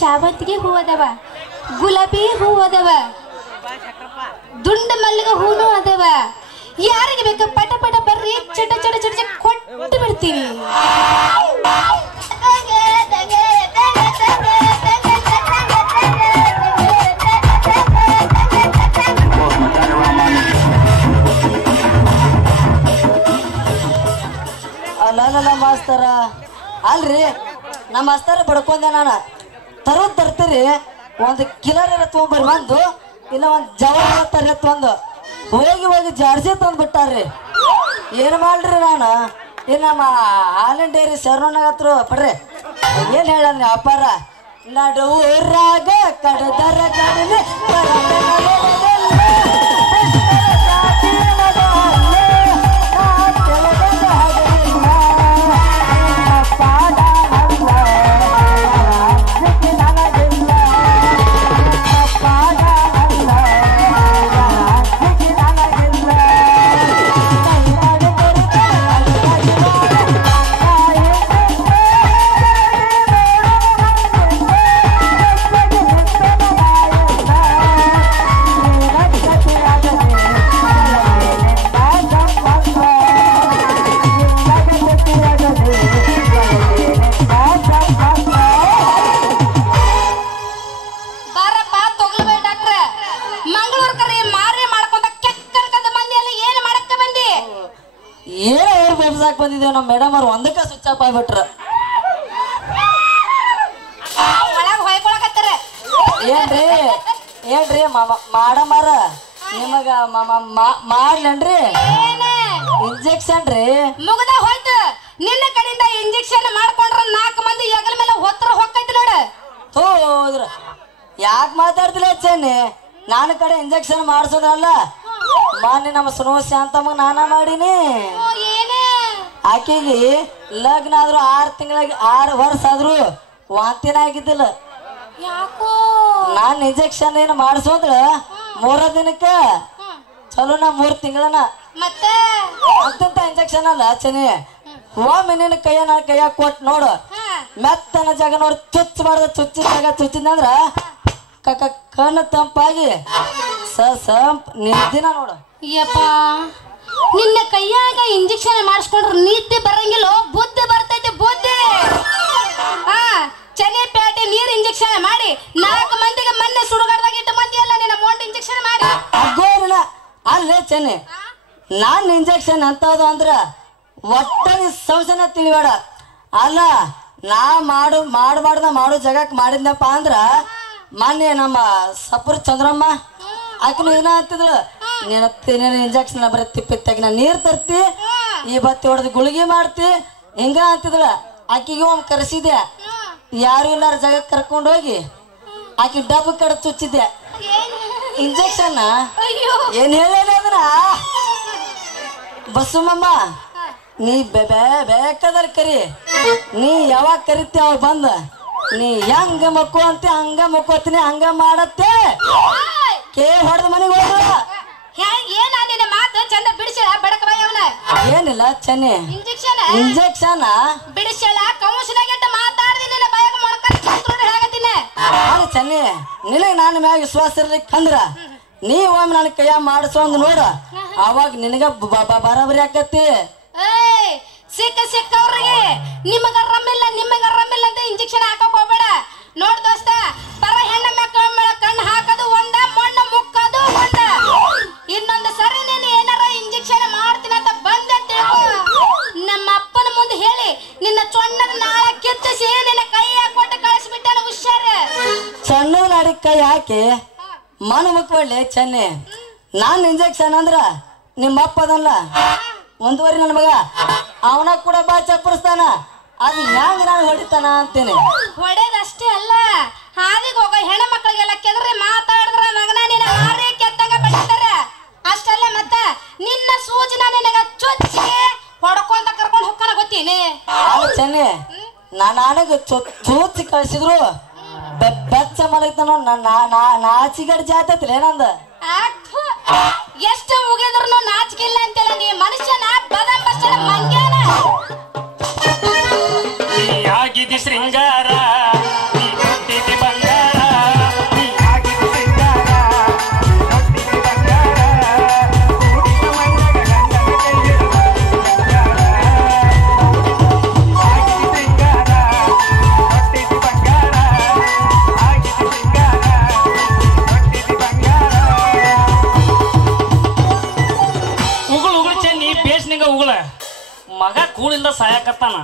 ಶಾವಂತಿಗೆ ಹೂ ಅದಾವ, ಗುಲಾಬಿ ಹೂ ಅದಾವ, ದುಂಡ ಮಲ್ಲಿಗೆ ಹೂನು ಅದಾವ. ಯಾರಿಗೆ ಬೇಕು ಪಟ ಪಟ ಬರ್ರಿ, ಚಟ ಚಟ ಚಟ ಚಟ ಕೊಟ್ಟು ಬಿಡ್ತೀವಿ. ಅಲ್ಲ ಮಾಸ್ತರ, ಅಲ್ರಿ ನಮ್ಮ ಮಾಸ್ತರ ಬಡ್ಕೊಂಡೆ ನಾನು ತರ್ತೀರಿ. ಒಂದು ಕಿಲರ್ ತೊಗೊಂಬರ್ರಿ, ಒಂದು ಇಲ್ಲ ಒಂದು ಜವಾರ ತರತ್, ಒಂದು ಹೋಗಿ ಜಾರ್ಸಿ ತಂದ್ಬಿಟ್ಟಾರ್ರಿ. ಏನು ಮಾಡ್ರಿ ನಾನು ಇನ್ನು ನಮ್ಮ ಹಾಲಿನ ಡೈರಿ ಶರಣನಾಗ ಹತ್ರ ಪಡ್ರಿ ಏನು ಹೇಳಂದ್ರಿ ಅಪ್ಪಾರ, ನಡುವರಾಗ ಕಡದರ ಕಡಿಮೆ ಬಂದಿದ್ದೇವೆ. ನಮ್ಮ ಮೇಡಮ್ ಅವ್ರು ಒಂದಕ್ಕೆ ಸ್ವಿಚ್ ಆಫ್ ಆಗ್ಬಿಟ್ರ. ಏನ್ರಿ ಮಾಡಮಾರ ನಿಮಗ ಮಾಡ್ಲೇನ್ರಿ ಇಂಜೆಕ್ಷನ್ ರೀ? ಮುಗದ ಹೋಯ್ತು. ನಿನ್ನ ಕಡೆಯಿಂದ ಇಂಜೆಕ್ಷನ್ ಮಾಡ್ಕೊಂಡ್ರ 4 ಮಂದಿ ಹೆಗಲ ಮೇಲೆ ಹೊತ್ರ ಹೋಗ್ತೈತಿ ನೋಡ. ಹೋದ್ರ ಯಾಕೆ ಮಾತಾಡ್ತಿಲ್ಲ ಚೆನ್ನಿ? ನಾನು ಕಡೆ ಇಂಜೆಕ್ಷನ್ ಮಾಡ್ಸೋದ್ರಲ್ಲ, ಮಾನ್ಯ ನಮ್ಮ ಸುನೋ ಶಾಂತಮ್ಮ ನಾನ ಮಾಡೀನಿ. ಆಕೆಗೆ ಲಗ್ನ ಆದ್ರೂ 6 ತಿಂಗಳಿಗೆ 6 ವರ್ಷ ಆದ್ರೂ ವಾಂತಿನ ಆಗಿದ್ದಿಲ್ಲ. ನಾನ್ ಇಂಜೆಕ್ಷನ್ ಏನು ಮಾಡಿಸೋದ್ರ 3 ದಿನಕ್ಕ ಚಲೋ ನಾ 3 ತಿಂಗಳನ ಅಂತಂತ ಇಂಜೆಕ್ಷನ್ ಅಲ್ಲ ಚೆನ್ನಿ. ಒಮ್ಮೆ ನಿನ್ನ ಕೈಯಾಗ ಕೊಟ್ಟು ನೋಡು, ಮೆತ್ತನ ಜಾಗ ನೋಡಿ ಚುಚ್ಚಬಾರ್ದು. ಚುಚ್ಚಿದಾಗ ಚುಚ್ಚಿದಂದ್ರ ಕಣ್ಣು ತಂಪಾಗಿ ನಿದ್ದಿನ ನೋಡು. ಯಪ್ಪ, ನಿನ್ನ ಕೈಯಾಗ ಇಂಜೆಕ್ಷನ್ ಮಾಡಿಸ್ಕೊಂಡ್ರೆ ನಿದ್ದೆ ಬರಂಗಿಲ್ಲ, ಬುದ್ಧಿ ಬರ್ತೈತಿ ಬುದ್ಧಿ. ಚೆನ್ನೈಪೇಟೆ ನೀರ್ ಇಂಜೆಕ್ಷನ್ ಮಾಡಿ 4 ಮಂದಿಗೆ ಮೊನ್ನೆ ಸುಡುಗಾಡ್ದಾಗ 8 ಮಂದಿ ಅಲ್ಲ ನಿನ್ನ ಮೋಂಡ್ ಇಂಜೆಕ್ಷನ್ ಮಾಡಿ. ಅಗೋರಿಲ್ಲ ಅಲ್ಲೇ ಚೆನ್ನಿ, ನಾನ್ ಇಂಜೆಕ್ಷನ್ ಅಂತದು ಅಂದ್ರ ಒಟ್ಟ ಸಂಶಯನ ತಿಳಿಬೇಡ. ಅಲ್ಲ ನಾ ಮಾಡೋ ಜಾಗಕ್ಕೆ ಮಾಡಿದ್ನಪ್ಪ ಅಂದ್ರ ಮೊನ್ನೆ ನಮ್ಮ ಸಪುರ್ ಚಂದ್ರಮ್ಮ ಆಕಿನ ಏನ ಅಂತಿದ್ಳು, ನೀನ ಇಂಜೆಕ್ಷನ್ ಬರೀ ತಿಪ್ಪಿತ್ತಾಗ ನೀರ್ ತರ್ತಿ, ಈ ಬತ್ತಿ ಹೊಡೆದು ಗುಳಿಗೆ ಮಾಡ್ತಿ ಹಿಂಗ ಅಂತಿದ್ಳ. ಆಕಿಗೆ ಒಮ್ಮೆ ಕರೆಸಿದೆ, ಯಾರು ಇಲ್ಲಾರ ಜಾಗಕ್ಕೆ ಕರ್ಕೊಂಡು ಹೋಗಿ ಆಕಿ ಡಬ್ಬ ಕಡೆ ಚುಚ್ಚಿದ್ದೆ ಇಂಜೆಕ್ಷನ್. ಏನ್ ಹೇಳ ಅದನ್ನ ಬಸ್ಸುಮಮ್ಮ, ನೀ ಬೇಕಾದ್ರೆ ಕರಿ, ನೀ ಯಾವಾಗ ಕರಿತಿ ಅವಾಗ ಬಂದ ನೀ ಹೆಂಗ ಮಕ್ಕಳು ಅಂತ ಹಂಗ ಮಕ್ಕೋತೀನಿ, ಹಂಗ ಮಾಡತ್ತೆ ಹೊಡೆದ ಮನೆಗೆ ಹೋದ. ಏನಿಲ್ಲ ಚೆನ್ನಿ, ಇಂಜೆಕ್ಷನ್ ಬಿಡಿಸಲ್ಲ ಚೆನ್ನಿ. ನಿನಗೆ ನಾನು ಮ್ಯಾಗ ವಿಶ್ವಾಸ ಇರ್ಲಿಕ್ಕಂದ್ರ ನೀ ಒಮ್ಮೆ ನನ್ನ ಕೈಯ ಮಾಡಿಸೋಂದ್ ನೋಡ, ಅವಾಗ ನಿನಗ ಬರಾಬರಿ ಆಕತಿ. ಸಿಕ್ಕವ್ರಿಗೆ ನಿಮಗ ಆರಾಮಿಲ್ಲ ಅಂತ ಇಂಜೆಕ್ಷನ್ ಹಾಕಕ್ ಹೋಗ್ಬೇಡ. ನೋಡ್ ದೋಸ್ತ, ಬರ ಹೆಣ್ಣ ಮಕ್ಕಳ ಕಣ್ಣು ಹಾಕೋದು ಒಂದ, ಮಣ್ಣು ಮುಕ್ಕೋದು ಒಂದ. ಇನ್ನೊಂದು ಸರಿ ನೀನು ಏನಾರ ಇಂಜೆಕ್ಷನ್ ಮಾಡ್ತೀನಿ ಅಂತ ಬಂದಂತ ನಮ್ಮ ಅಪ್ಪನ ಮುಂದೆ ಹೇಳಿ ನಿನ್ನ ಚೊಣ್ಣದ ನಾಳೆ ಕಿತ್ತಿಸಿ ನಿನ್ನ ಕೈ ಕೊಟ್ಟು ಕಳಿಸ್ಬಿಟ್ಟಾನ. ಹುಷಾರ, ಸಣ್ಣ ನಾಡಿ ಕೈ ಹಾಕಿ ಮನ ಮುಕ್ಕೊಳ್ಳಿ ಚೆನ್ನಿ. ನಾನು ಇಂಜೆಕ್ಷನ್ ಅಂದ್ರ ನಿಮ್ಮ ಅಪ್ಪ ಅದಲ್ಲ 1 ವರ್ಷ ನನ್ನ ಮಗ, ಅವನ ಕೂಡ ಬಾ ಚಪ್ಪರಿಸ್ತಾನ. ಅದು ಹೆಂಗ ನಾನು ಹೊಡಿತಾನ ಅಂತೇನೆ. ಹೊಡೆದಷ್ಟೇ ಅಲ್ಲ, ಹಾದಿಗೆ ಹೋಗೋ ಹೆಣ್ಣ ಮಕ್ಕಳಿಗೆಲ್ಲ ಕೆದರಿ ಮಾತಾಡಿದ್ರ ಮಗನ ನಿನ್ನ ಮಾರಿ ಕೆತ್ತಂಗ ಬೆಳಿತಾರೆ. ಅಷ್ಟಲ್ಲ, ಮತ್ತ ನಿನ್ನ ಸೂಜಿನ ನಿನಗ ಚುಚ್ಚಿ ಹೊಡ್ಕೊಂತ ಕರ್ಕೊಂಡು ಹೋಗ್ತಾನ ಗೊತ್ತೀನಿ. ಚೆನ್ನಿ, ನನಗೆ ಚೂಚಿ ಕಳ್ಸಿದ್ರು ಬೆಚ್ಚ ಮಲಗ್ತಾನ. ನಾಚಿಗಡ್ ಜಾತೈತಿ ಏನಂದ ಎಷ್ಟು ಮುಗಿದ್ರು ನಾಚಿಕಿಲ್ಲ ಅಂತೆಲ್ಲ. ನೀ ಮನುಷ್ಯನ ಬದಂಬಸ್ತ ಮಂಗ್ಯಾನ ಆಗಿದಿ ಶೃಂಗಾರ, ನೀ ಮಗ ಕೂಳಿಂದ ಸಾಯಕತ್ತಾನ.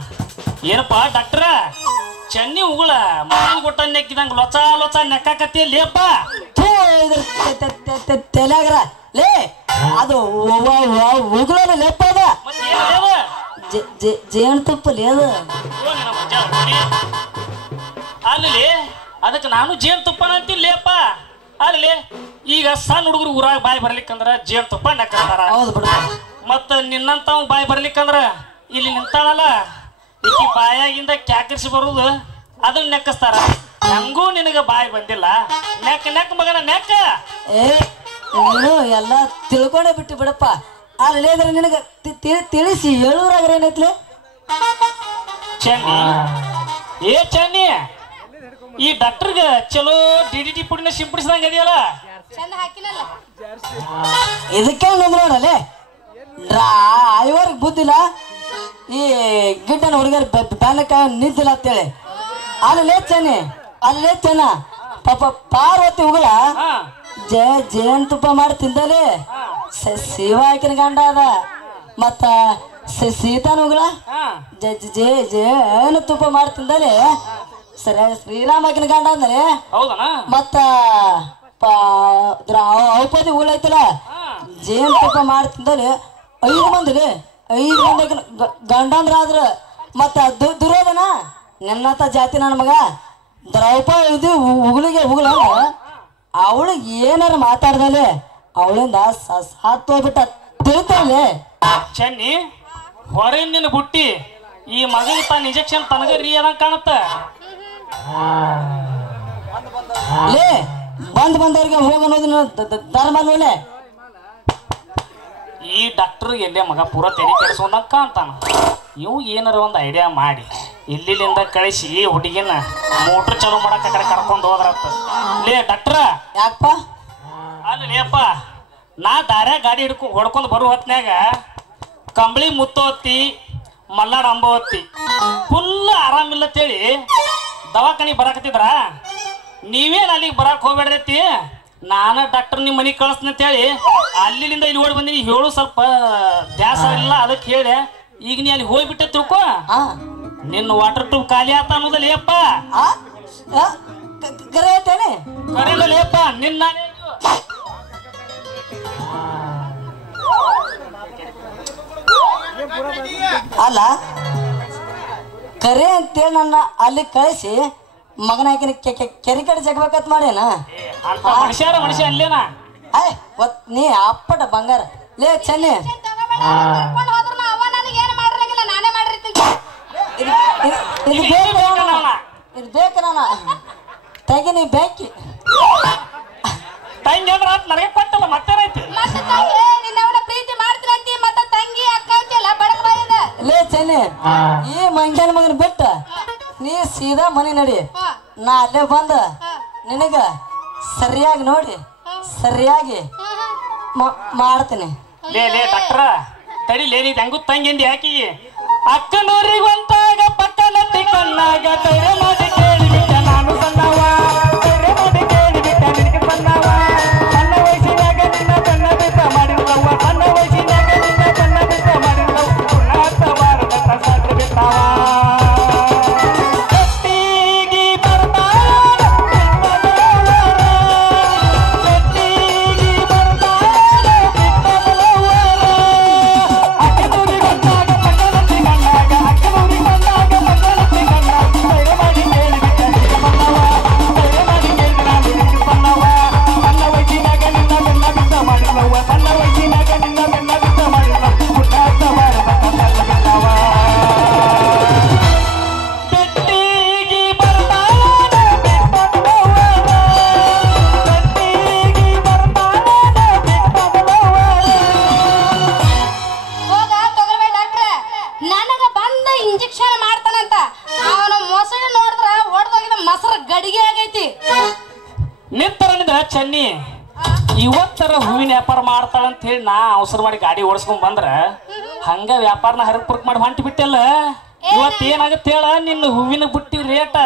ಏನಪ್ಪ ಡಾಕ್ಟ್ರ ಚೆನ್ನಿ ಉಗುಳ ಮಗನ ಕೊಟ್ಟ ನೆಕ್ಕಿದಂಗ ಲೊಚ ಲೊಚ ನೆಕ್ಕಾಕತ್ತಿ ಲೇಪ ತಲೆಗ್ರ ಲೇ ಅದು ಉಗುಳನ ಲೆಪ್ಪ ಅದ ಜೇನುತುಪ್ಪ ಲೇ ಅದು ಅಲ್ಲಿ ಅದಕ್ಕೆ ನಾನು ಜೇನುತುಪ್ಪ ಅಂತೀನಿ ಲೇಪ. ಅಲ್ಲಿ ಈಗ ಸಣ್ಣ ಹುಡುಗರು ಊರಾಗ ಬಾಯಿ ಬರ್ಲಿಕ್ಕಂದ್ರ ಜೇನುತುಪ್ಪ ನೆಕ್ಕಾರ. ಹೌದು ಬಿಡ. ಮತ್ತ ನಿನ್ನಂತವ್ ಬಾಯಿ ಬರ್ಲಿಕ್ಕಂದ್ರ ಇಲ್ಲಿ ನಿಂತಾಳಲ್ಲ ಈಕಿ ಬಾಯಾಗಿಂದ ಕ್ಯಾಕರಿಸಿ ಬರುದು ಅದನ್ನ ನೆಕ್ಕಸ್ತಾರ. ಹಂಗೂ ನಿನಗ ಬಾಯಿ ಬಂದಿಲ್ಲ. ನೆಕ್ ನೆಕ್ ಮಗನ ನೆಕ್ಕ. ಏ ನೀನು ಎಲ್ಲ ತಿಳ್ಕೊಂಡೇ ಬಿಟ್ಟು ಬಿಡಪ್ಪ. ಅಲ್ಲಿ ಅಂದ್ರೆ ನಿನಗ ತಿಳಿಸಿ ಹೇಳೂರಾಗ್ರ ಏನೈತ್ಲೆ ಚೆನ್ನಿ. ಏ ಚೆನ್ನಿ, ಈ ಡಾಕ್ಟರ್ಗೆ ಚಲೋ DDT ಪುಡಿನ ಸಿಂಪಡಿಸಿದಂಗ ಇದೆಯಲ್ಲ. ಚಂದ ಹಾಕಿನಲ್ಲ ಇದಕ್ಕೆ ನೋಡಲೆ ಐವರ್ಗೆ ಬುದ್ಧಿಲ್ಲ, ಈ ಗಿಡ್ಡನ ಹುಡುಗರು ಬ್ಯಾನಕ ನಿಂತಿಲ್ಲ ಅಂತೇಳಿ. ಅಲ್ಲಿ ಚೆನ್ನಿ, ಅಲ್ಲಿ ಚೆನ್ನ ಪಾಪ ಪಾರ್ವತಿ ಉಗುಳ ಜೇನುತುಪ್ಪ ಮಾಡಿ ತಿಂದಲ್ಲಿ ಶಿವ ಹಾಕಿನ ಗಂಡ ಅದ. ಮತ್ತ ಸೀತಾನ ಉಗುಳ ಜೇನುತುಪ್ಪ ಮಾಡಿ ತಿಂದಲ್ಲಿ ಸರಿ ಶ್ರೀರಾಮ ಹಾಕಿನ ಗಂಡ ಅಂದ್ರೆ. ಮತ್ತ ದ್ರೌಪದಿ ಉಗುಳ ಐತಲ್ಲ ಜೇನುತುಪ್ಪ ಮಾಡಿ ತಿಂದಲ್ಲಿ 5 ಮಂದಿ ಗಂಡಂದ್ರ ಆದ್ರ. ಮತ್ತ ದುರ್ಯೋಧನ ನನ್ನತ್ತ ಜಾತಿ ನನ್ನ ಮಗ ದ್ರೌಪದಿ ಉಗುಳಿಗೆ ಉಗುಳ ಅವಳಿಗೆ ಏನಾರ ಮಾತಾಡ್ದಲೆ ಅವಳಿಂದ ಸಾತ್ ಹೋಗ್ಬಿಟ್ಟ ತಿಳ್ತಾಳೆ. ಚೆನ್ನಿ ಹೊರಗಿನ ನಿನ್ನ ಬುಟ್ಟಿ ಈ ಮಗನಿಗೆ ತಾನು ಇಂಜೆಕ್ಷನ್ ತನಗ ರೀ ಅನ್ನಂಗ ಕಾಣುತ್ತ. ಲೇ ಬಂದವ್ರಿಗೆ ಹೋಗೋದು ಧರ್ಮ ನೋಡ್ಲೆ. ಈ ಡಾಕ್ಟರ್ ಎಲ್ಲೇ ಮಗ ಪೂರ ತೆರಿ ಕೆಡಿಸೋದಂಕ ಅಂತಾನ. ಇವು ಏನಾರ ಒಂದು ಐಡಿಯಾ ಮಾಡಿ ಇಲ್ಲಿಂದ ಕಳಿಸಿ ಹುಡುಗಿನ ಮೋಟ್ರ್ ಚಾಲು ಮಾಡಕ್ ಕಡೆ ಕರ್ಕೊಂಡು ಹೋದ್ರತ್ತ. ಲೇ ಡಾಕ್ಟ್ರ ಯಾಕಪ್ಪ ಅಲ್ಲಿ ಲೇಪ್ಪ, ನಾ ದಾರ್ಯಾಗ ಗಾಡಿ ಹೊಡ್ಕೊಂಡು ಬರೋ ಹೊತ್ನ್ಯಾಗ ಕಂಬಳಿ ಮುತ್ತೋತ್ತಿ ಮಲ್ಲಾಡ ಅಂಬವತ್ತಿ ಫುಲ್ ಆರಾಮಿಲ್ಲ ಅಂತೇಳಿ ದವಾಖಾನಿಗೆ ಬರಾಕತ್ತಿದ್ರ. ನೀವೇನು ಅಲ್ಲಿಗೆ ಬರಾಕ್ ಹೋಗ್ಬೇಡ್ದೈತಿ, ನಾನು ಡಾಕ್ಟರ್ ನಿಮ್ಮ ಮನೆಗೆ ಕಳಿಸ್ತೀನಿ ಅಂತೇಳಿ ಅಲ್ಲಿಂದ ಇಲ್ಲಿ ಓಡಿ ಬಂದಿನಿ. ಹೇಳು ಸ್ವಲ್ಪ ದ್ಯಾಸ ಇಲ್ಲ ಅದಕ್ಕೆ ಹೇಳಿ. ಈಗ ನೀ ಅಲ್ಲಿ ಹೋಗ್ಬಿಟ್ಟೆ ತಿಳ್ಕೊ, ನಿನ್ನ ವಾಟರ್ ಟ್ಯೂಬ್ ಖಾಲಿ ಆತ ಅನ್ನೋದಲ್ಲ ಲೇಪ್ಪ. ಕರೆಯತ್ತೇನೆ ಕರೀಲ ಲೇಪ್ಪ ನಿನ್ನ. ಅಲ್ಲ ಕರೆ ಅಂತೇಳಿ ನನ್ನ ಅಲ್ಲಿ ಕಳಿಸಿ ಮಗನಾಕಿನ ಕೆರೆ ಕಡೆ ಜಗಬೇಕತ್ ಮಾಡ್ಯಾನ. ಮನುಷ್ಯ ಅಲ್ಲೇನಾ ನೀ ಅಪ್ಪಟ ಬಂಗಾರ. ಲೇ ಚೆನ್ನಿ ಇದು ಬೇಕು ನಾನು ತೆಗಿನಿ ಬ್ಯಾಂಕಿ ತಂಗಿ ಅಂದ್ರ ನನಗೆ ಕೊಟ್ಟಲ್ಲ ಮತ್ತೇನೈತಿ. ಪ್ರೀತಿ ಮಾಡ್ತೀರಂತಿ ಮತ್ತ ತಂಗಿ ಅಕ್ಕ ಅಂತಿಲ್ಲ ಬಡಕ ಬಾಯದ. ಲೇ ಚೆನ್ನಿ ಈ ಮಂಗ್ಯಾನ ಮಗನ ಬಿಟ್ಟ ನೀ ಸೀದಾ ಮನೆ ನಡಿ. ನಾ ಅಲ್ಲೇ ಬಂದ ನಿನಗ ಸರಿಯಾಗಿ ನೋಡಿ ಸರಿಯಾಗಿ ಮಾಡ್ತೀನಿ. ಲೇ ಡಾಕ್ಟ್ರ ತಡಿಲೇ, ನೀ ಹೆಂಗು ತಂಗಿಂದ ಯಾಕಿ ಅಕ್ಕನೂರಿಗೆ ಒಂತಾಗ ಪಕ್ಕನಟ್ಟಿ ಕಣ್ಣಾಗ ಧೈರ್ಯ ಮಾಡಿ ಕೇಳಿಬಿಟ್ಟ ನಾನು ಸಣ್ಣವ, ಧೈರ್ಯ ಮಾಡಿ ಕೇಳಿಬಿಟ್ಟ ನಿನಗೆ ಸಣ್ಣವ. ಸಣ್ಣ ವಯಸ್ಸಿನಾಗ ನಿನ್ನ ಸಣ್ಣ ಬಿಟ್ಟ ಮಾಡಿರ್ಲವ, ಸಣ್ಣ ವಯಸ್ಸಿನಾಗ ನಿನ್ನ ಸಣ್ಣ ಬಿಟ್ಟ ಮಾಡಿರ್ಲವ. ಪುಣ್ಯಾತ ಭಾರತ ಸಾಧ್ಯ ಬಿಟ್ಟವ ಚೆನ್ನಿ. ಇವತ್ತರ ಹೂವಿನ ವ್ಯಾಪಾರ ಮಾಡ್ತಾಳಂತ ಹೇಳಿ ನಾ ಅವಸರ ಮಾಡಿ ಗಾಡಿ ಓಡಿಸ್ಕೊಂಡ್ ಬಂದ್ರ ಹಂಗ ವ್ಯಾಪಾರನ ಹರಕ್ ಪುರ್ಕ್ ಮಾಡಿ ಹೊಂಟಿ ಬಿಟ್ಟಲ್ಲ. ಇವತ್ತು ಏನಾಗತ್ತೆ ಹೇಳ ನಿನ್ನ ಹೂವಿನ ಬುಟ್ಟಿ ರೇಟ.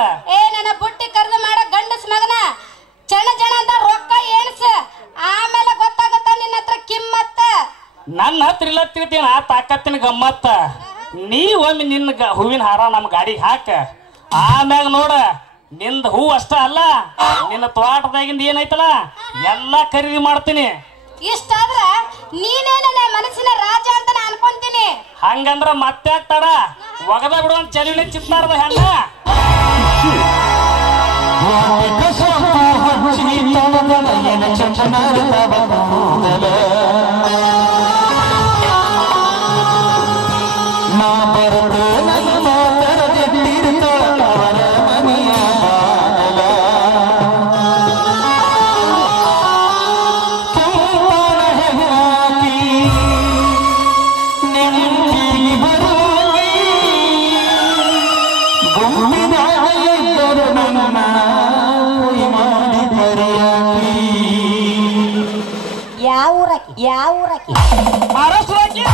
ನನ್ನ ಬುಟ್ಟಿ ಕರ್ದ ಮಾಡ ಗಂಡಸ್ ಮಗನ ಜನ ಅಂತ ರೊಕ್ಕ ಎಣಸ ಆಮೇಲೆ ಗೊತ್ತಾಗತ್ತ ನಿನ್ನ ಹತ್ರ ಕಿಮ್ಮತ್ತ. ನನ್ನ ಹತ್ರ ಇಲ್ಲ ತಿಳ್ತೀನ ತಾಕತ್ತಿನ ಗಮ್ಮತ್ತ. ನೀ ಒಮ್ಮೆ ನಿನ್ನ ಹೂವಿನ ಹಾರ ನಮ್ಮ ಗಾಡಿಗೆ ಹಾಕ. ಆಮ್ಯಾಗ ನೋಡ ನಿಂದ ಹೂ ಅಷ್ಟ ಅಲ್ಲ, ನಿನ್ನ ತೋಟದಾಗಿಂದ ಏನೈತಲ್ಲ ಎಲ್ಲ ಖರೀದಿ ಮಾಡ್ತೀನಿ. ಇಷ್ಟಾದ್ರ ನೀನೇ ನನ್ನ ಮನಸ್ಸಿನ ರಾಜ ಅಂತ ನಾ ಅನ್ಕೊಂತೀನಿ. ಹಂಗಂದ್ರ ಮತ್ತೆ ತಡ ಒಗದ ಬಿಡುವಂತ ಚಲಿನ ಚಿತ್ತಾರದ ಹೆಣ್ಣ. ಯಾವ ಊರಕ್ಕೆ? ಮಹಾರಾಷ್ಟ್ರಕ್ಕೆ.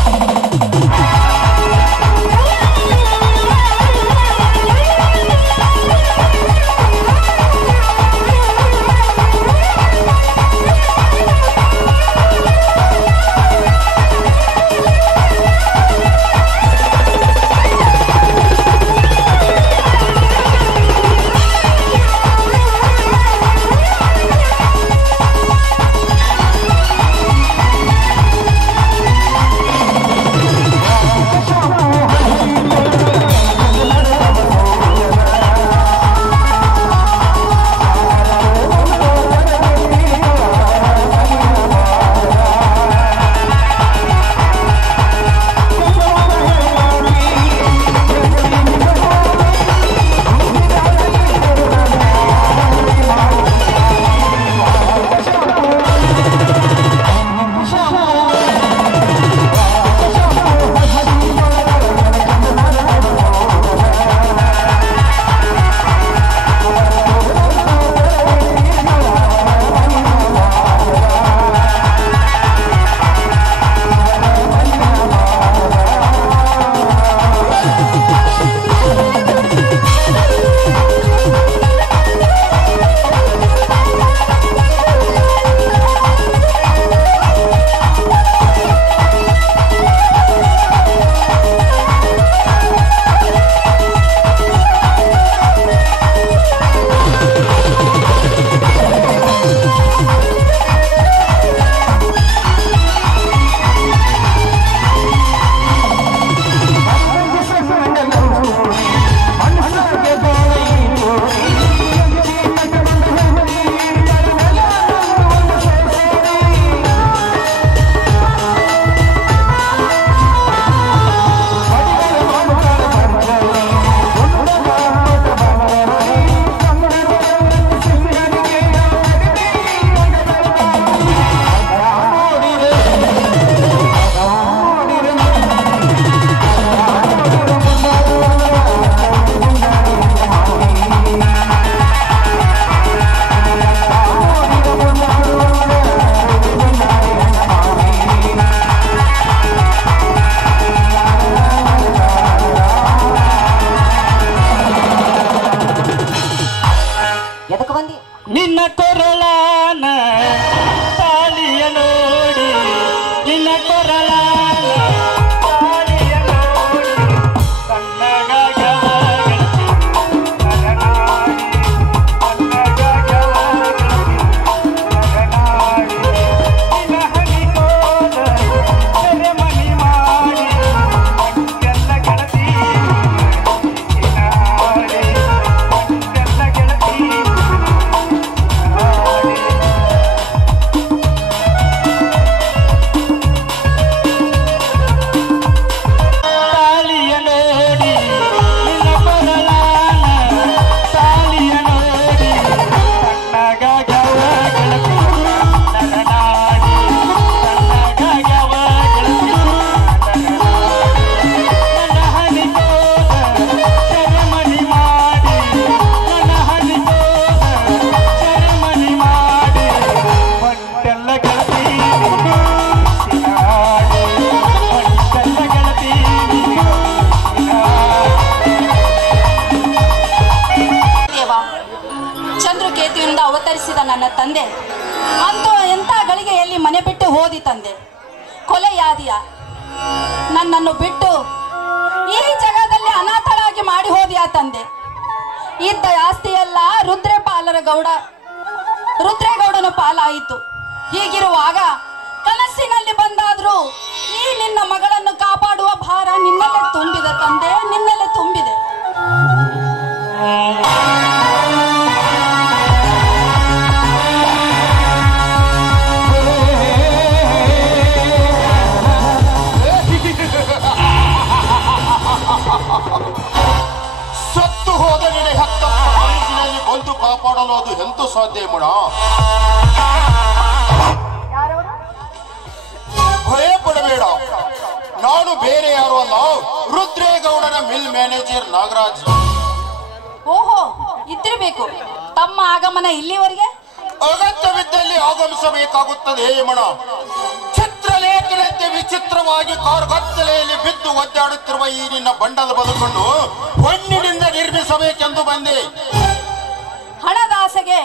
ನಿನ್ನ ಕೊರಳಾನ ತಾಳಿಯ ನೋಡಿ, ನಿನ್ನ ಕೊರಳಾನ ತಾಳಿಯ ನೋಡಿ, ಕಣ್ಣಗಾಗವ ಗೆಳತಿ ನಗನಾಡಿ, ಕಣ್ಣಗಾಗವ ಗೆಳತಿ ನಗನಾಡಿ, ನಿನ್ನ ಹನಿಗೋದ ಸೆರೆಮನಿ ಮಾಡಿ ಎಲ್ಲ ಗೆಳತಿ ನಾಡಿ, ಎಲ್ಲ ಗೆಳತಿ ಚಂದ್ರಕೇತುವಿನಿಂದ ಅವತರಿಸಿದ ನನ್ನ ತಂದೆ ಅಂತೂ ಎಂಥ ಗಳಿಗೆಯಲ್ಲಿ ಮನೆ ಬಿಟ್ಟು ಹೋದಿ ತಂದೆ, ಕೊಲೆಯಾದಿಯ. ನನ್ನನ್ನು ಬಿಟ್ಟು ಈ ತಂದೆ. ಇದ್ದ ಆಸ್ತಿಯೆಲ್ಲ ರುದ್ರೇಗೌಡನ ಪಾಲಾಯಿತು. ಹೀಗಿರುವಾಗ ಕನಸಿನಲ್ಲಿ ಬಂದಾದ್ರೂ ಈ ನಿನ್ನ ಮಗಳನ್ನು ಕಾಪಾಡುವ ಭಾರ ನಿನ್ನಲ್ಲೇ ತುಂಬಿದೆ ತಂದೆ, ನಿನ್ನಲ್ಲೇ ತುಂಬಿದೆ. ಸತ್ತು ಹೋದ ನಿನಗೆ ಹತ್ತ ಮನಸ್ಸಿನಲ್ಲಿ ಬಂದು ಕಾಪಾಡಲು ಅದು ಎಂತ ಸಾಧ್ಯ ಮೇಡ? ಭಯ ಪಡಬೇಡ, ನಾನು ಬೇರೆ ಯಾರು ಅಲ್ಲ, ರುದ್ರೇಗೌಡನ ಮಿಲ್ ಮ್ಯಾನೇಜರ್ ನಾಗರಾಜ್. ಓಹೋ, ಇದ್ದಿರಬೇಕು ತಮ್ಮ ಆಗಮನ ಇಲ್ಲಿವರೆಗೆ. ಅಗತ್ಯವಿದ್ದಲ್ಲಿ ಆಗಮಿಸಬೇಕಾಗುತ್ತದೆ ಯಮಣ. ಚಿತ್ರಲೇಖನಂತೆ ವಿಚಿತ್ರವಾಗಿ ಕಾರ್ಗತ್ತಲೆಯಲ್ಲಿ ಬಿದ್ದು ಒದ್ದಾಡುತ್ತಿರುವ ಈ ನಿನ್ನ ಬಂಡದ ಬದುಕೊಂಡು ಹೊನ್ನಿನಿಂದ ನಿರ್ಮಿಸಬೇಕೆಂದು ಬಂದೆ. ಹಣದಾಸೆಗೆ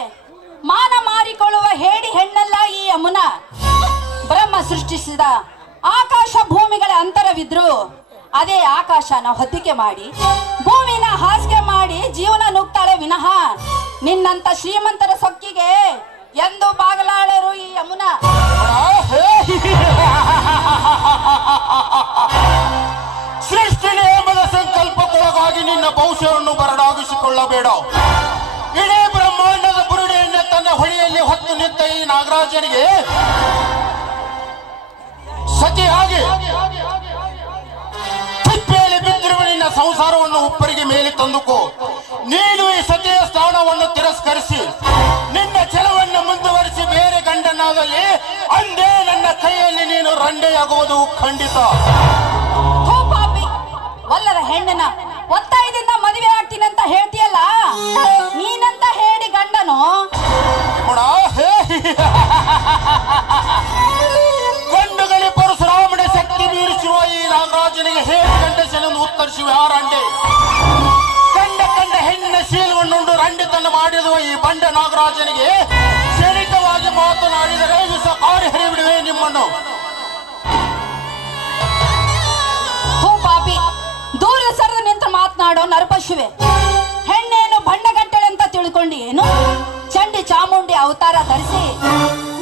ಮಾನ ಮಾರಿಕೊಳ್ಳುವ ಹೇಡಿ ಹೆಣ್ಣಲ್ಲ ಈ ಯಮುನಾ. ಬ್ರಹ್ಮ ಸೃಷ್ಟಿಸಿದ ಆಕಾಶ ಭೂಮಿಗಳ ಅಂತರವಿದ್ರು ಅದೇ ಆಕಾಶನ ಹೊತ್ತಿಕೆ ಮಾಡಿ ಭೂಮಿನ ಹಾಸಿಗೆ ಮಾಡಿ ಜೀವನ ನುಗ್ತಾಳೆ ವಿನಃ ನಿನ್ನಂತ ಶ್ರೀಮಂತರ ಸೊಕ್ಕಿಗೆ ಎಂದು ಬಾಗಲಾಳರು ಈ ಯಮುನಾ. ಸೃಷ್ಟಿ ನೇಮದ ಸಂಕಲ್ಪಕ್ಕೊಳಗಾಗಿ ನಿನ್ನ ಭವಿಷ್ಯವನ್ನು ಬರಡಾಗಿಸಿಕೊಳ್ಳಬೇಡ. ಇಡೀ ಬ್ರಹ್ಮಾಂಡದ ಬುರುಡೆಯನ್ನೇ ತನ್ನ ಹೊಳೆಯಲ್ಲಿ ಹೊತ್ತು ನಿಂತ ಈ ನಾಗರಾಜನಿಗೆ ಸತಿಯಾಗಿ ತಿಪ್ಪೆಯಲ್ಲಿ ಬಿದ್ದಿರುವ ನಿನ್ನ ಸಂಸಾರವನ್ನು ಉಪ್ಪರಿಗೆ ಮೇಲೆ ತಂದುಕೋ. ನೀನು ಈ ಸತಿಯ ಸ್ಥಾನವನ್ನು ತಿರಸ್ಕರಿಸಿ ನಿನ್ನ ಛಲವನ್ನು ಮುಂದುವರಿಸಿ ಬೇರೆ ಗಂಡನಾದಲ್ಲಿ ಅಂದೇ ನನ್ನ ಕೈಯಲ್ಲಿ ನೀನು ರಂಡೆಯಾಗುವುದು ಖಂಡಿತ. ಒಲ್ಲರ ಹೆಣ್ಣನ ಒತ್ತಾಯದಿಂದ ಮದುವೆ ಆಗ್ತೀನಿ ಅಂತ ಹೇಳ್ತೀಯಲ್ಲ, ನೀನಂತ ಹೇಳಿ ಗಂಡನು ಗಂಡುಗಳಿ ಪರಶುರಾಮನ ಶಕ್ತಿ ಮೀರಿಸುವ ಈ ನಾಗರಾಜನಿಗೆ ಹೇಳಿ ಗಂಡಸನನ್ನು ಉತ್ತರಿಸುವ ಯಾರಂಡೆ? ಕಂಡ ಹೆಣ್ಣಿನ ಶೀಲವನ್ನುಂಡು ರಂಡಿತನ ಮಾಡಿರುವ ಈ ಬಂಡ ನಾಗರಾಜನಿಗೆ ಕ್ಷಣಿಕವಾಗಿ ಮಾತನಾಡಿದರೆ ವಿಷ ಕಾರಿ ಹರಿಬಿಡುವೆ ನಿಮ್ಮನ್ನು. ಪಾಪಿ, ದೂರ ಸರಿದು ನಿಂತು ಮಾತನಾಡೋ ನರಪಶುವೆ. ಹೆಣ್ಣೇನು ಬಂಡಗಟ್ಟಳೆ ಅಂತ ತಿಳ್ಕೊಂಡು ಏನು ಚಂಡಿ ಚಾಮುಂಡಿ ಅವತಾರ ಧರಿಸಿ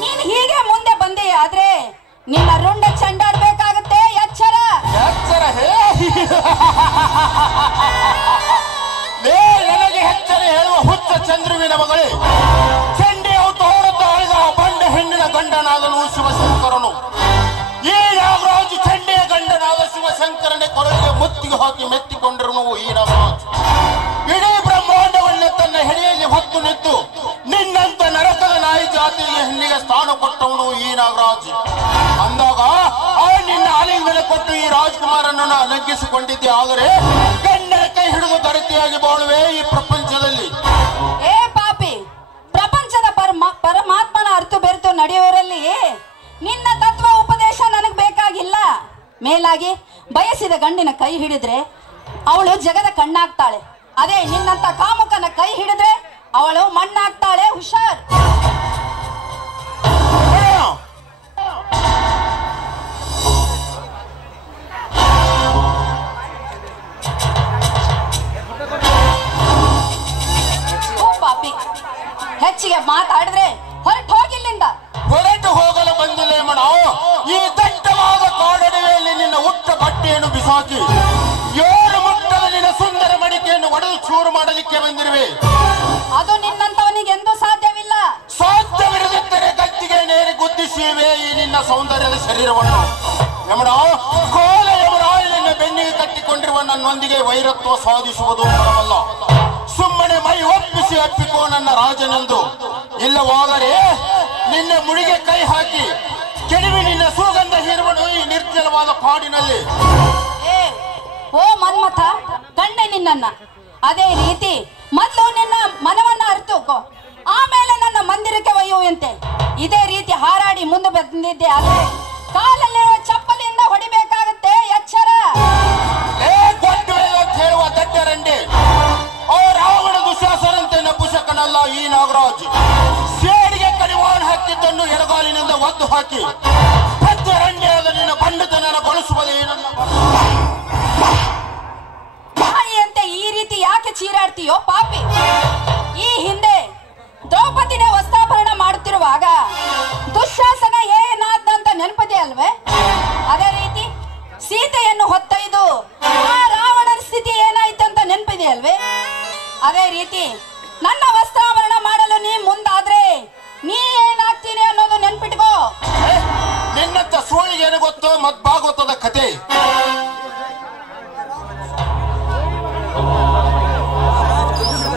ನೀನು ಹೀಗೆ ಮುಂದೆ ಬಂದೆ ಆದ್ರೆ ನಿನ್ನ ರುಂಡ ಚಂಡಾಡ್ಬೇಕಾಗತ್ತೆ. ಎಚ್ಚರ ನನಗೆ ಎಚ್ಚರ ಹೇಳುವ ಹುಚ್ಚ ಚಂದ್ರುವಿನ ಮಗಳೇ, ಚಂಡಿ ಅವತಾರದ್ದು ಆಳಿದ ಬಂಡ ಹೆಣ್ಣಿನ ಗಂಡನಾದನು ಶಿವಶಂಕರನು. ಈ ನಾಗರಾಜು ಚಂಡಿಯ ಗಂಡನಾದ ಶಿವಶಂಕರನೇ ಕೊರಳಿಗೆ ಮುತ್ತಿಗೆ ಹಾಕಿ ಮೆತ್ತಿಕೊಂಡಿರುವನು ಈ ನಾಗರಾಜ್. ಇಡೀ ಬ್ರಹ್ಮಾಂಡವನ್ನೇ ತನ್ನ ಹೆಡೆಯಲ್ಲಿ ಹೊತ್ತು ನಿಂತು ನಿನ್ನಂತ ನರಕದ ನಾಯಿ ಜಾತಿಗೆ ಹೆಣ್ಣಿಗೆ ಸ್ಥಾನ ಕೊಟ್ಟವನು ಈ ನಾಗರಾಜ್. ಅಂದಾಗ ಆ ನಿನ್ನ ಆಲಿಂಗನ ಕೊಟ್ಟು ಈ ರಾಜ್ಕುಮಾರನನ್ನು ಅಲಂಘಿಸಿಕೊಂಡಿದ್ದೆ. ಆದರೆ ಗಂಡನ ಕೈ ಹಿಡಿದು ದರಿತಿಯಾಗಿ ಬಾಳುವೆ ಈ ಪ್ರಪಂಚದಲ್ಲಿ. ಏ ಪಾಪಿ, ಪ್ರಪಂಚದ ಪರಮಾತ್ಮನ ಅರ್ಥ ಬೆರೆತು ನಡೆಯುವರಲ್ಲಿ ನಿನ್ನ ತತ್ವ ಉಪದೇಶ ನನಗೆ ಬೇಕಾಗಿಲ್ಲ. ಮೇಲಾಗಿ ಬಯಸಿದ ಗಂಡಿನ ಕೈ ಹಿಡಿದ್ರೆ ಅವಳು ಜಗದ ಕಣ್ಣಾಗ್ತಾಳೆ. ಅದೇ ನಿನ್ನಂತ ಕಾಮುಕನ ಕೈ ಹಿಡಿದ್ರೆ ಅವಳು ಮಣ್ಣಾಗ್ತಾಳೆ. ಹುಷಾರ್. ಪಾಪಿ, ಹೆಚ್ಚಿಗೆ ಮಾತಾಡಿದ್ರೆ ಹೊರಟು ಹೋಗಿಲ್ಲಿಂದ. ಹೊರಟು ಹೋಗಲು ಬಂದಿಲ್ಲ ಮಣ. ಈ ದಟ್ಟವಾದ ಕಾಡಡಿವೆಯಲ್ಲಿ ನಿನ್ನ ಉಟ್ಟ ಬಟ್ಟೆಯನ್ನು ಬಿಸಾಕಿ ಏಳು ಮುಟ್ಟದ ನಿನ್ನ ಸುಂದರ ಮಡಿಕೆಯನ್ನು ಒಡೆದು ಚೂರು ಮಾಡಲಿಕ್ಕೆ ಬಂದಿರುವೆ. ಅದು ನಿನ್ನಂತವನಿಗೆ ಎಂದೂ ಸಾಧ್ಯವಿಲ್ಲ. ಸಾಧ್ಯವಿರದಿದ್ದರೆ ಗತ್ತಿಗೆ ನೇರಿ ಗುದ್ದಿಸಿವೆ ಈ ನಿನ್ನ ಸೌಂದರ್ಯದ ಶರೀರವನ್ನು. ಯಮಣ, ಕೋಲ ಯಮರಾಯ ನಿನ್ನ ಬೆನ್ನಿಗೆ ಕಟ್ಟಿಕೊಂಡಿರುವ ನನ್ನೊಂದಿಗೆ ವೈರತ್ವ ಸಾಧಿಸುವುದು ಬರವಲ್ಲ. ಸುಮ್ಮನೆ ಮೈ ಒಪ್ಪಿಸಿ ಅಪ್ಪಿಕೋ ನನ್ನ ರಾಜನೆಂದು. ಇಲ್ಲವಾದರೆ ನಿನ್ನ ಮುಡಿಗೆ ಕೈ ಹಾಕಿ ಕೆಡವಿ ನಿನ್ನ ಸುಗಂಧ ಹೀರುವನು ಈ ನಿರ್ಜಲವಾದ ಕಾಡಿನಲ್ಲಿ. ಓ ಮನ್ಮಥ, ಕಂಡೆ ನಿನ್ನನ್ನ. ಅದೇ ರೀತಿ ಮೊದಲು ನಿನ್ನ ಮನವನ್ನ ಅರಿತುಕೋ, ಆಮೇಲೆ ನನ್ನ ಮಂದಿರಕ್ಕೆ ಒಯ್ಯುವಂತೆ. ಇದೇ ರೀತಿ ಹಾರಾಡಿ ಮುಂದೆ ಬಂದಿದ್ದೆ ಆದ್ರೆ ಕಾಲಲ್ಲಿರುವ ಚಪ್ಪಲಿಯಿಂದ ಹೊಡಿಬೇಕಾಗತ್ತೆ. ಎಚ್ಚರ. ಹೇಳುವ ದಡ್ಡರಂಡೆ, ಓ ರಾವಣ ದುಶಾಸನಂತೆ ನಪುಷಕನಲ್ಲ ಈ ನಾಗರಾಜ್. ಸೇಡಿಗೆ ಕಡಿವಾಣ ಹಾಕಿದ್ದನ್ನು ಎಡಗಾಲಿನಿಂದ ಒದ್ದು ಹಾಕಿ ದಡ್ಡರಂಡೆಯಾದ ನಿನ್ನ ಬಂಡತನ ಬಳಸುವುದೇ ನನ್ನ ತಾಯಿಯಂತೆ ಈ ರೀತಿ ಯಾಕೆ ಮಾಡ್ತೀಯೋ ಪಾಪಿ. ಈ ಹಿಂದೆ ದ್ರೌಪದಿನೇ ವಸ್ತ್ರಾಭರಣ ಮಾಡುತ್ತಿರುವಾಗ ದುಶ್ಯಾಸನ ಏನಾದಂತ ನೆನಪದೆ ಅಲ್ವೇ? ಅದೇ ರೀತಿ ಸೀತೆಯನ್ನು ಹೊತ್ತೊಯ್ದು ಆ ರಾವಣನ ಸ್ಥಿತಿ ಏನಾಯ್ತಂತ ನೆನಪಿದೆ ಅಲ್ವೇ? ಅದೇ ರೀತಿ ನನ್ನ ವಸ್ತ್ರಾಭರಣ ಮಾಡಲು ನೀ ಮುಂದಾದ್ರೆ ನೀ ಏನಾಗ್ತೀನಿ ಅನ್ನೋದು ನೆನ್ಪಿಟ್ಕೋ. ನಿನ್ನಂತ ಸೋಳಿಗೆ ಏನು ಗೊತ್ತು ಮದ್ಭಾಗವತದ ಕತೆ.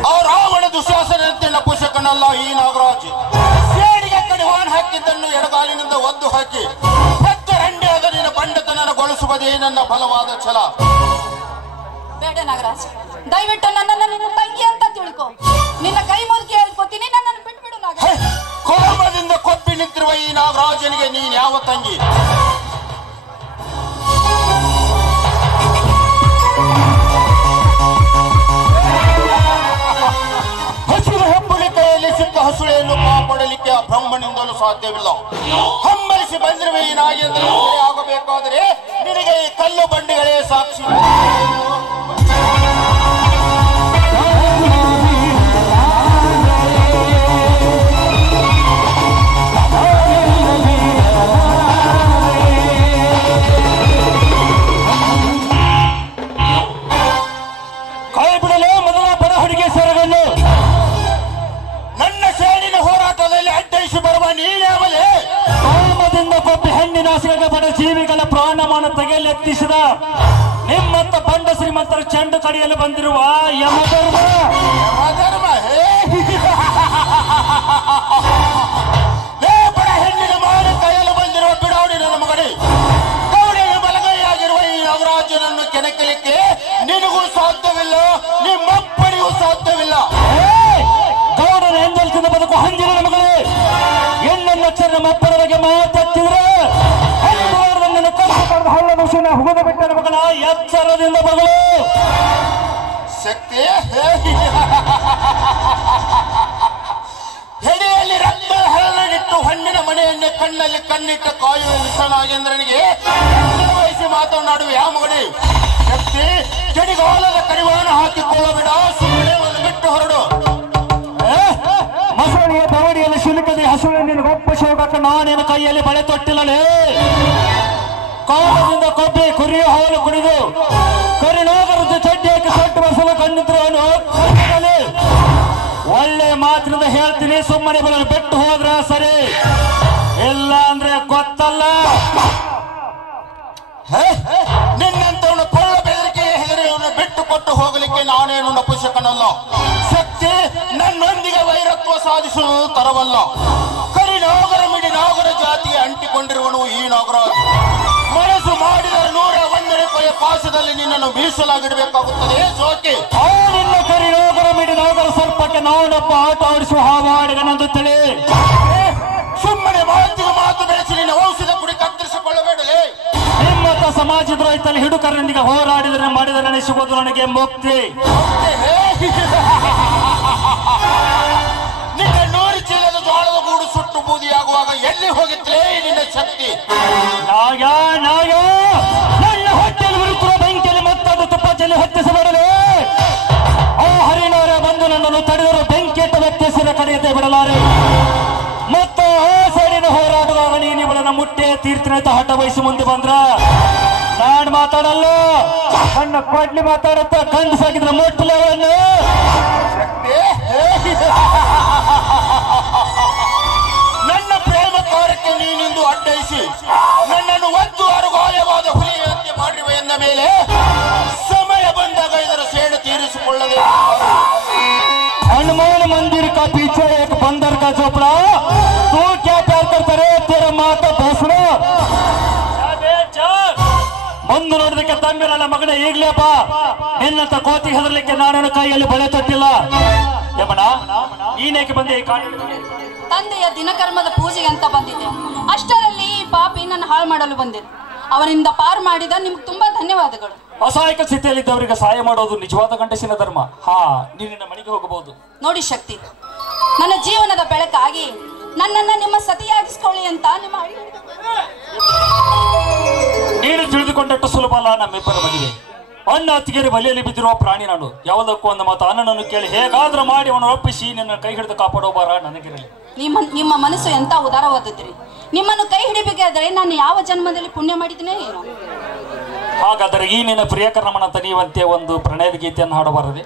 ಆ ರಾವಣ ದುಶ್ಯಾಸನಂತೆ ನಪುಷಕನಲ್ಲ ಈ ನಾಗರಾಜ್. ಸೇಡಿಗೆ ಕಡಿವಾಣ ಹಾಕಿದ್ದನ್ನು ಎಡಗಾಲಿನಿಂದ ಒದ್ದು ಹಾಕಿ ಪೆದ್ದ ರಂಡೆಯಾದ ನಿನ್ನ ಬಂಡತನಗೊಳಿಸುವುದೇ ನನ್ನ ಬಲವಾದ ಛಲ. ಬೇಡ ನಾಗರಾಜ್, ದಯವಿಟ್ಟು ನನ್ನನ್ನು ನಿನ್ನ ತಂಗಿ ಅಂತ ತಿಳ್ಕೊ. ನಿನ್ನ ಕೈ ಮುದುಕಿ ಹೇಳ್ಕೊತೀನಿ, ನನ್ನನ್ನು ಬಿಟ್ಬಿಡು ನಾಗರಾಜ್. ಕೋಪದಿಂದ ಕೊಪ್ಪಿ ನಿಂತಿರುವ ಈ ನಾಗರಾಜನಿಗೆ ನೀನ್ ಯಾವ ತಂಗಿ? ಹಸಿರು ಹೆಬ್ಬುಲಿ ಕೈಯಲ್ಲಿ ಸಿಕ್ಕ ಹಸುಳೆಯನ್ನು ಕಾಪಾಡಲಿಕ್ಕೆ ಆ ಬ್ರಹ್ಮನಿಂದಲೂ ಸಾಧ್ಯವಿಲ್ಲ. ಹಮ್ಮಲಿಸಿ ಬಂದಿರುವ ಈ ನಾಗೇಂದ್ರ ಆಗಬೇಕಾದರೆ ನಿನಗೆ ಈ ಕಲ್ಲು ಬಂಡೆಗಳೇ ಸಾಕ್ಷಿ. ಕೈ ಬಿಡಲು ಮೊದಲ ಬರಹಡಿಗೆ ಸರಗನ್ನು ನನ್ನ ಸೇಡಿನ ಹೋರಾಟದಲ್ಲಿ ಅಡ್ಡಯಿಸಿ ಬರುವ ನೀನ್ಯಾವಲೇ? ಕಾಮದಿಂದ ಕೊಬ್ಬಿ ಹೆಣ್ಣಿನ ಆಸೆಗೆ ಬಡ ಜೀವಿಗಳ ಪ್ರಾಣಮಾನ ತೆಗೆಯಲೆತ್ತಿಸಿದ ನಿಮ್ಮಂತ ಬಂಡ ಶ್ರೀಮಂತರ ಚೆಂಡು ಕಡಿಯಲು ಬಂದಿರುವ ಯಮಧರ್ಮ. ಯಮಧರ್ಮ ಬಡ ಹೆಣ್ಣಿನ ಮಾನ ಕೈಯಲು ಬಂದಿರುವ ಬಿಡಾವಡಿ ನನ್ನ ಮಗನೇ. ಗೌಡಿಯ ಬಲಗೈಯಾಗಿರುವ ಈ ನಾಗರಾಜನನ್ನು ಕೆಣಕಲಿಕ್ಕೆ ನಿನಗೂ ಸಾಧ್ಯವಿಲ್ಲ, ನಿಮ್ಮಪ್ಪನಿಗೂ ಸಾಧ್ಯವಿಲ್ಲ. ಗೌಡನ ಎಂದಲ್ಸಿದ ಬದುಕು ಹಂಗಿನ ಮಗಳೇ. ಎಣ್ಣೆಚ್ಚರ ಮಪ್ಪರ ಬಗ್ಗೆ ಮಾತಾಡ್ತಿದ್ರೆ ನನ್ನ ಕಷ್ಟ ಹಳ್ಳ ನುಸಿನ ಹುಗುದ ಬಿಟ್ಟನ ಮಗಳ ಎಚ್ಚರದಿಂದ ಮಗಳು ಶಕ್ತಿ ಹೆಡೆಯಲ್ಲಿ ರಕ್ತ ಹರಳಿಟ್ಟು ಹಣ್ಣಿನ ಮನೆಯನ್ನೇ ಕಣ್ಣಲ್ಲಿ ಕಣ್ಣಿಟ್ಟ ಕಾಯುವ ವಿಷನಾಗೇಂದ್ರನಿಗೆ ವಹಿಸಿ ಮಾತನಾಡುವ ಯಾವ ಮಗನೇ? ಶಕ್ತಿ ಚಡಿಗಾಲದ ಕಡಿವಾಣ ಹಾಕಿಕೊಳ್ಳಬೇಡ, ಸುಮ್ಮನೆ ಒಂದು ಬಿಟ್ಟು ಹೊರಡು. ಮಸಳಿಯ ಬವಡಿಯಲ್ಲಿ ಸಿಲುಕದೆ ಹಸುಳೆ ನಿನ್ನ ಗೊಪ್ಪ ಶೋಕಕ್ಕೆ ನಾನೇನು ಕೈಯಲ್ಲಿ ಬಳೆ ತೊಟ್ಟಿಲ್ಲಲೇ. ಕಾಲದಿಂದ ಕೊಬ್ಬಿ ಕುರಿಯ ಹಾಲು ಕುಡಿದು ಕರಿನಾಗರದ ಚಡ್ಡಿಯಾಗಿ ಸೊಟ್ಟು ಮಸಲ ಕಣ್ಣಿದ್ರವನು ಒಳ್ಳೆ ಮಾತಿನಿಂದ ಹೇಳ್ತೀನಿ, ಸುಮ್ಮನೆ ಬರಲು ಬಿಟ್ಟು ಹೋದ್ರ ಸರಿ, ಇಲ್ಲ ಅಂದ್ರೆ ಗೊತ್ತಲ್ಲ. ನಿನ್ನಂತವನು ಕೊಳ್ಳ ಬೆದರಿಕೆ ಹೆದರಿಯನ್ನು ಬಿಟ್ಟು ಕೊಟ್ಟು ಹೋಗಲಿಕ್ಕೆ ನಾನೇನು ನಪುಷಕನಲ್ಲ. ಶಕ್ತಿ ನನ್ನೊಂದಿಗೆ ವೈರತ್ವ ಸಾಧಿಸುವುದು ತರವಲ್ಲ. ಕರಿನಾಗರ ಮಿಡಿ ನಾಗರ ಜಾತಿಗೆ ಅಂಟಿಕೊಂಡಿರುವನು ಈ ನಾಗರಾಜ್. ಮನಸ್ಸು ಮಾಡಿದರೆ 101ನೇ ಕೊಲೆ ಪಾಶದಲ್ಲಿ ನಿನ್ನನ್ನು ಮೀಸಲಾಗಿಡಬೇಕಾಗುತ್ತದೆ. ಜೋಕೆ ನಿನ್ನ ಕರಿನಾಗರ ಮಿಡಿ ನಾಗರ ಸರ್ಪಕ್ಕೆ ನಾನೊಬ್ಬ ಆಟ ಆಡಿಸುವ ಹಾವಾಡಿಗನಂದು ತಿಳಿ. ಸುಮ್ಮನೆ ಮಾತಿಗೆ ಮಾತು ಬೆಳೆಸಿ ನಿನ್ನ ಔಷಧ ಕುಡಿ ಕತ್ತರಿಸಿಕೊಳ್ಳಬೇಡಲೇ. ನಿಮ್ಮತ್ತ ಸಮಾಜದ ರೈತಲ್ಲಿ ಹಿಡುಕರೊಂದಿಗೆ ಹೋರಾಡಿದರೆ ಮಾಡಿದ ನೆನೆಸುವುದು ನನಗೆ ಮುಕ್ತಿ. ನಿನ್ನ 100 ಚೀಲದ ಜೋಳದ ಗೂಡು ಸುಟ್ಟು ಬೂದಿಯಾಗುವಾಗ ಎಲ್ಲಿ ಹೋಗಿತ್ತಲೇ ನಿನ್ನ ಶಕ್ತಿ? ನಾಗ ನಾಗ ನನ್ನ ಹೊಟ್ಟೆಯಲ್ಲಿ ಉರುತ್ತುವ ಬೆಂಕಿಯಲ್ಲಿ ಮತ್ತೊಂದು ತುಪ್ಪ ಚೆಲ್ಲಿ ಹೊತ್ತಿಸಬಡಲು ಆ ಹರಿಣವರ ಬಂದು ನನ್ನನ್ನು ತಡೆದರು. ಬೆಂಕಿಯತ್ತ ವ್ಯಕ್ತಿಸಿದ ಕಡೆಯತ್ತೆ ಬಿಡಲಾರೆ. ಮತ್ತು ಆ ಸೈಡಿನ ಹೋರಾಟದಾಗ ನೀನು ಇವಳನ್ನ ಮುಟ್ಟೆ ತೀರ್ಥನಂತ ಹಠ ವಹಿಸಿ ಮುಂದೆ ಬಂದ್ರ ನಾನ್ ಮಾತಾಡಲ್ಲ. ನನ್ನ ಕೊಡ್ಲಿ ಮಾತಾಡತ್ತ ಕಂಡು ಸಾಕಿದ್ರ ಮೊಟ್ಟಲೆ ಅವಳನ್ನು ನನ್ನ ಪ್ರೇಮ ಕಾರ್ಯಕ್ಕೆ ನೀನಿಂದು ಅಡ್ಡಯಿಸಿ ನನ್ನನ್ನು ಒಂದು ಅರುಗಾಯವಾದ ಹುಲಿಯಂತೆ ಮಾಡಿರುವ ಎಂದ ಮೇಲೆ ಸಮಯ ಬಂದಾಗ ಇದರ ಸೇಡು ತೀರಿಸಿಕೊಳ್ಳದೆ हनुमान मंदिर का पीछे एक बंदर का झोपड़ा, तू क्या प्यार करता रे तेरा माँ का भोसड़ा. ಬಂದು ನೋಡಿದಕ್ಕೆ ತಮ್ಮಿರಲ್ಲ ಮಗನ ಈಗ್ಲೇಪ್ಪ ನಿನ್ನಂತ ಕೋತಿ ಹೆದರ್ಲಿಕ್ಕೆ ನಾನೇನು ಕೈಯಲ್ಲಿ ಬಳೆ ತೊಟ್ಟಿಲ್ಲ. ಯಮಣ ನೀನೇಕೆ ಬಂದೆ ಈ ಕಾಡಿ? ತಂದೆಯ ದಿನಕರ್ಮದ ಪೂಜೆಗೆ ಅಂತ ಬಂದಿದ್ದೆ. ಅಷ್ಟರಲ್ಲಿ ಈ ಪಾಪಿ ನನ್ನ ಹಾಳು ಮಾಡಲು ಬಂದಿದೆ. ಅವನಿಂದ ಪಾರು ಮಾಡಿದ ನಿಮ್ಗೆ ತುಂಬಾ ಧನ್ಯವಾದಗಳು. ಅಸಹಾಯಕ ಸ್ಥಿತಿಯಲ್ಲಿದ್ದವರಿಗೆ ಸಹಾಯ ಮಾಡೋದು ನಿಜವಾದ ಗಂಡಸಿನ ಧರ್ಮ. ಹಾ, ನೀನಿನ ಮನೆಗೆ ಹೋಗಬಹುದು. ನೋಡಿ ಶಕ್ತಿ, ನನ್ನ ಜೀವನದ ಬೆಳಕಾಗಿ ನನ್ನನ್ನ ನಿಮ್ಮ ಸತಿಯಾಗಿಸ್ಕೊಳ್ಳಿ ಅಂತ ನಿಮ್ಮ ನೀನು ತಿಳಿದುಕೊಂಡಟ್ಟು ಸುಲಭ ಅಲ್ಲ ನಮ್ಮಿಬ್ಬರ ಮದುವೆ. ಅಣ್ಣ ಅತ್ತಿಗೆರೆ ಬಲಿಯಲ್ಲಿ ಬಿದ್ದಿರುವ ಪ್ರಾಣಿ ನಾನು. ಯಾವುದಕ್ಕೂ ಒಂದು ಮಾತು ಅಣ್ಣನನ್ನು ಕೇಳಿ ಹೇಗಾದ್ರೂ ಮಾಡಿ ಅವನು ಒಪ್ಪಿಸಿ ನಿನ್ನ ಕೈ ಹಿಡಿದು ಕಾಪಾಡೋ ಬಾರ ನನಗಿರಲಿ. ನಿಮ್ಮ ಮನಸ್ಸು ಎಂತ ಉದಾರವಾದದ್ರಿ. ನಿಮ್ಮನ್ನು ಕೈ ಹಿಡಿಬೇಕಾದ್ರೆ ನಾನು ಯಾವ ಜನ್ಮದಲ್ಲಿ ಪುಣ್ಯ ಮಾಡಿದನೇ ಏನೋ. ಹಾಗಾದರೆ ಈ ನಿನ್ನ ಪ್ರಿಯಕರಮನ ತನಿಯುವಂತೆ ಒಂದು ಪ್ರಣಯದ ಗೀತೆಯನ್ನು ಹಾಡಬಾರದೆ?